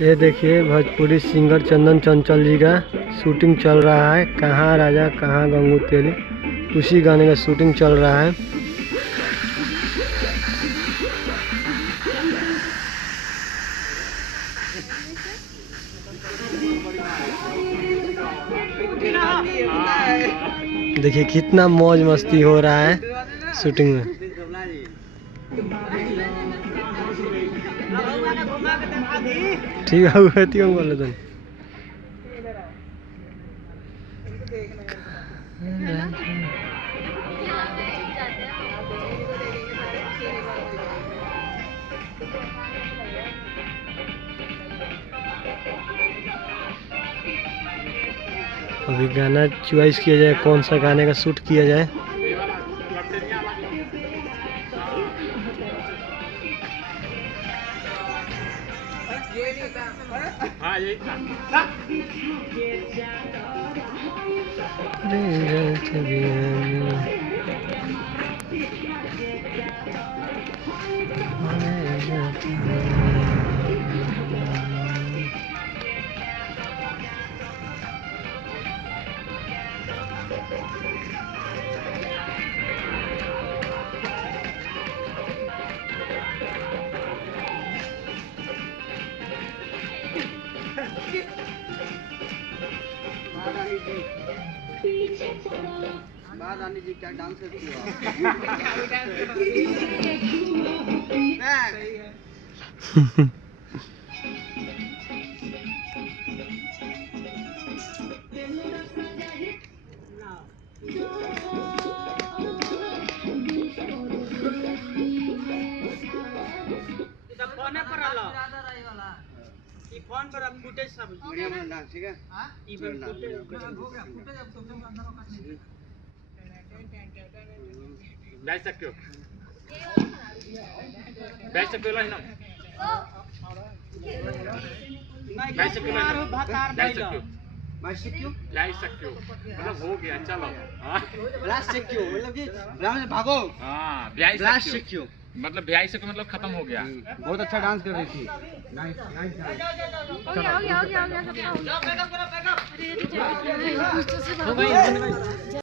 ये देखिए भोजपुरी सिंगर चंदन चंचल जी का शूटिंग चल रहा है। कहाँ राजा कहाँ गंगू तेली, उसी गाने का शूटिंग चल रहा है। देखिए कितना मौज मस्ती हो रहा है शूटिंग में। ठीक है बोले तुम। अभी गाना चॉइस किया जाए, कौन सा गाने का शूट किया जाए। रानी जी क्या डांस करती हो? फोन पर फुटेज सब वीडियो में डांस ठीक है। हां ई फुटेज हो गया, फुटेज अब तुम अंदर हो करने बैठ सकते हो, बैठ सकते हो ना, बैठ सकते हो, बैठ सकते हो मतलब हो गया चलो। हां ब्लास्ट से क्यों मतलब कि ब्राह्मण भागो। हां ब्लास्ट से क्यों मतलब ब्याई से मतलब खत्म हो गया। बहुत अच्छा डांस कर रही थी। नाइस नाइस हो गया।